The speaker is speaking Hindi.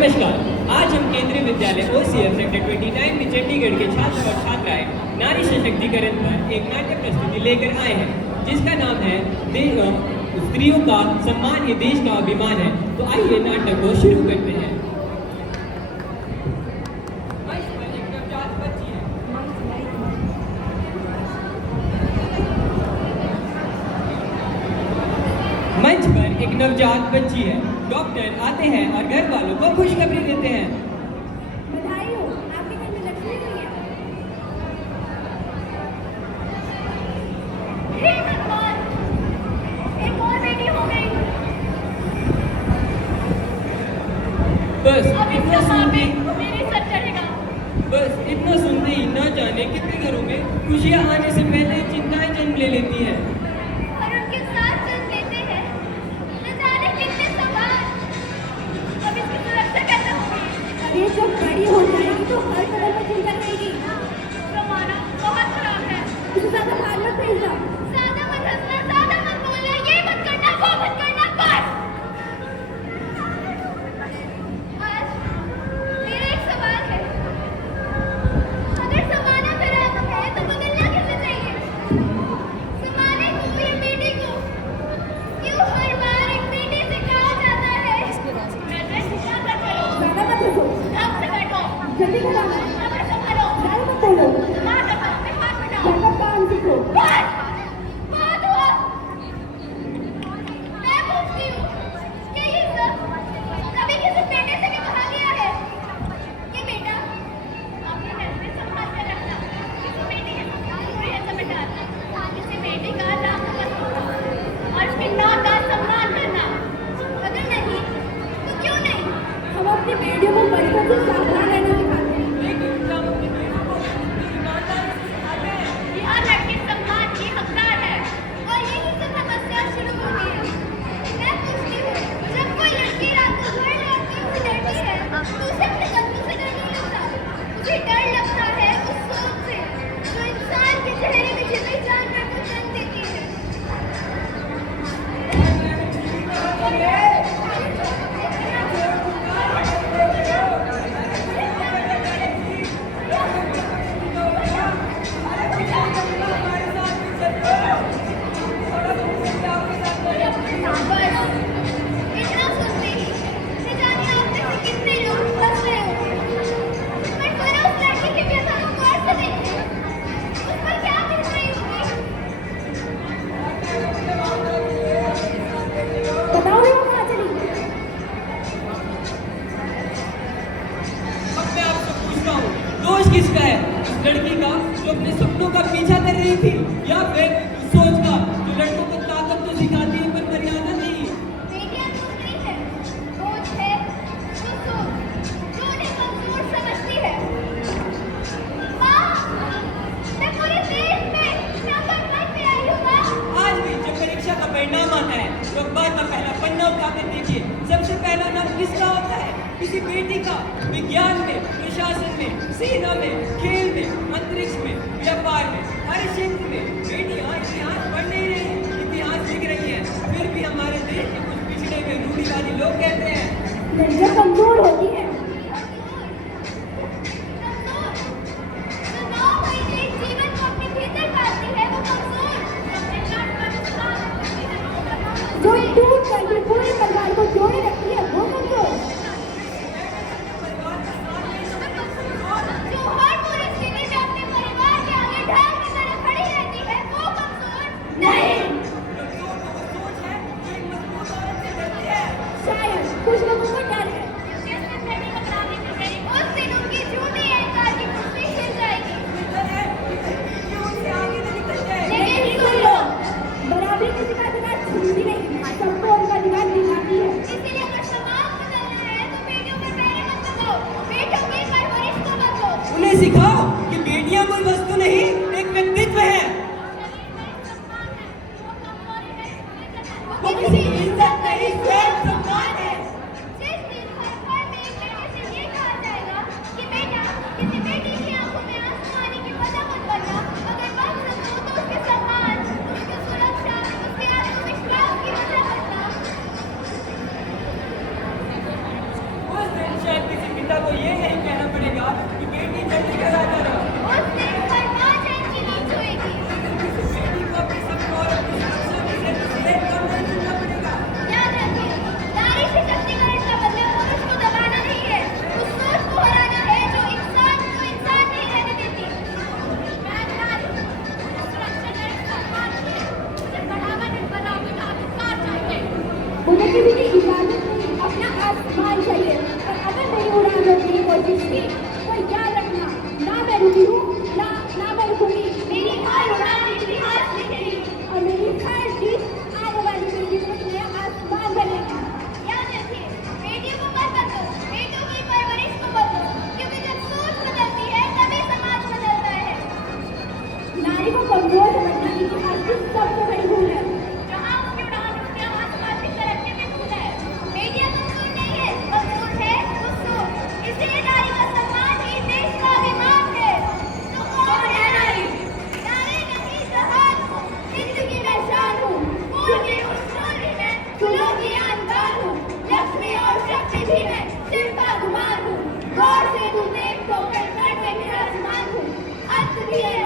नमस्कार। आज हम केंद्रीय विद्यालय OCF सेक्टर 29 में चंडीगढ़ के छात्र और छात्राएं नारी सशक्तिकरण पर एक नाट्य प्रस्तुति लेकर आए हैं जिसका नाम है स्त्रियों का सम्मान ही देश का अभिमान है। तो आइए नाटक को शुरू करते हैं। मंच पर एक नवजात बच्ची है। डॉक्टर आते हैं और घर वालों को खुशखबरी देते हैं। बधाई हो, आपके घर में लक्ष्मी हुई है। हे भगवान, एक और बेटी हो गई। बस अब इतना इसका सुनते मेरे सर चढ़ेगा। बस इतना सुनते ही न जाने कितने घरों में खुशियां आने से पहले ही चिंताएं जन्म ले लेती हैं। और उनके साथ जन्म लेते हैं न जाने कितने सवाल। अब इसकी सुरक्षा कैसे होगी? ये जब बड़ी हो जाएगी तो हर कदम पर चिंता रहेगी। जमाना बहुत खराब है। इसे ज्यादा भाग मत भेजना। ज्यादा मत हंसना, ज्यादा मत बोलना, ये मत करना, वो मत करना, बस। आज मेरा एक सवाल है। अगर जमाना खराब है तो बदलना कैसे चाहिए? जमाने को या बेटी को? क्यों हर बार एक बेटी से कहा जाता है ज्यादा मत हंसो, ढंग से बैठो, जल्दी बताना, खबर संभालो, ज्यादा मत बोलो, दिमाग लगाओ, दिमाग बनाओ, ज्यादा काम सीखो। बस बहुत हुआ। मैं पूछती हूँ कि ये सब कभी किसी बेटे से भी कहा गया है कि बेटा अपने घर में संभाल कर रखना, किसी बेटी के साथ बुरी ऐसा मत डालना, किसी बेटी का नाम मत होना और उसके नाम का सम्मान करना। अगर नहीं तो क्यों नहीं? हम अपनी बेटियों को बचपन से सावधान रहना सिखाते हैं। लेकिन हम अपनी बेटियों को ईमानदारी से सिखाते हैं। कि हर लड़की सम्मान की हकदार है और यही से समस्या शुरू होती है। मैं पूछती हूँ, जब कोई लड़की रात को घर लौटती हुई डरती है तो उसे अपने कदमों से डर नहीं लगता। उसे डर लगता है उस सोच से जो इंसान के चेहरे में छिपी जानवर को जन्म देती है। इतना सुनते ही न जाने आप में से कितने लोग फंस गए होंगे। पर जरा उस लड़की की व्यथा को गौर से देखिए। उस पर क्या बीत रही होगी? बताओ वो कहाँ चली गई? अब मैं आपसे पूछता हूँ, दोष किसका है? उस लड़की का जो अपने सपनों का पीछा कर रही थी, या फिर उस सोच का जो लड़कों को ताकत तो सिखाती है पर मर्यादा नहीं? बेटियां सोच नहीं है, सोच है जो सोच जो उन्हें कमजोर समझती है। माँ, मैं पूरे देश में नंबर 1 पे आई हूँ माँ। आज भी जब परीक्षा का परिणाम आता है तो अखबार का पहला पन्ना उठाकर देखिए, सबसे पहला नाम किसका होता है? किसी बेटी का। विज्ञान में, प्रशासन में, सेना में, खेल में, अंतरिक्ष में, व्यापार में, हर क्षेत्र में बेटियां इतिहास पढ़ नहीं रही, इतिहास लिख रही हैं। फिर भी हमारे देश के कुछ पिछड़े हुए रूढ़िवादी लोग कहते हैं लड़कियां कमजोर होती है। जीवन को अपने भीतर पालती है वो कमजोर। जो टूट कर भी पूरे परिवार को जोड़े रखती है वो कमजोर। जो हर पूरी स्थिति में अपने परिवार के आगे ढाल की तरह खड़ी रहती है वो कमजोर नहीं। शायद कुछ लोगों को डर है। उस दिन उनकी झूठी अहंकार की कुर्सी हिल जाएगी। लेकिन सुन लो, बराबरी किसी का अधिकार छीनती नहीं, सबको उनका अधिकार दिलाती है। इसीलिए अगर समाज बदलना है तो बेटियों पर पहरे मत लगाओ, बेटियों की परवरिश को बदलो। उन्हें सिखाओ कि बेटियां कोई वस्तु नहीं, एक व्यक्तित्व है। वो किसी इज्जत नहीं, स्वयं सम्मान है। जिस दिन हर घर में एक लड़के से ये कहा जाएगा कि बेटा किसी बेटी की आंखों में आंसू आने की वजह मत बनना, अगर बन सको तो उसके सम्मान, उसकी सुरक्षा, उसके आत्मविश्वास की वजह बनना। उस दिन शायद मुझे किसी की इजाजत नहीं, अपना आसमान चाहिए। और अगर मेरी उड़ान रोकने की कोशिश की तो याद रखना, ना मैं रुकी हूँ, ना मैं रुकूंगी। मेरी हर उड़ान इतिहास लिखेगी और मेरी हर जीत आने वाली पीढ़ी को एक नया आसमान बनेगी। याद रखिए, बेटियों को मत बदलो, बेटों की परवरिश को बदलो, क्योंकि जब सोच बदलती है तभी समाज बदलता है। नारी को कमजोर समझना इतिहास की सबसे बड़ी भूल है। जहाँ उसकी उड़ान रुकती है, वहाँ समाज की तरक्की में भूल है। बेटियां कमजोर नहीं है, कमजोर है तो सोच। इसलिए नारी का सम्मान ही देश का अभिमान है। तो कौन है नारी? नारी नहीं जहान हूँ, जिंदगी में शान हूँ, फूल की उस डोरी में फूलों की अंबार हूँ। लक्ष्मी और शक्ति भी मैं सिर का गुमान हूँ। गौर से तू देख तो मैं मेरे आसमान हूँ। अंत भी है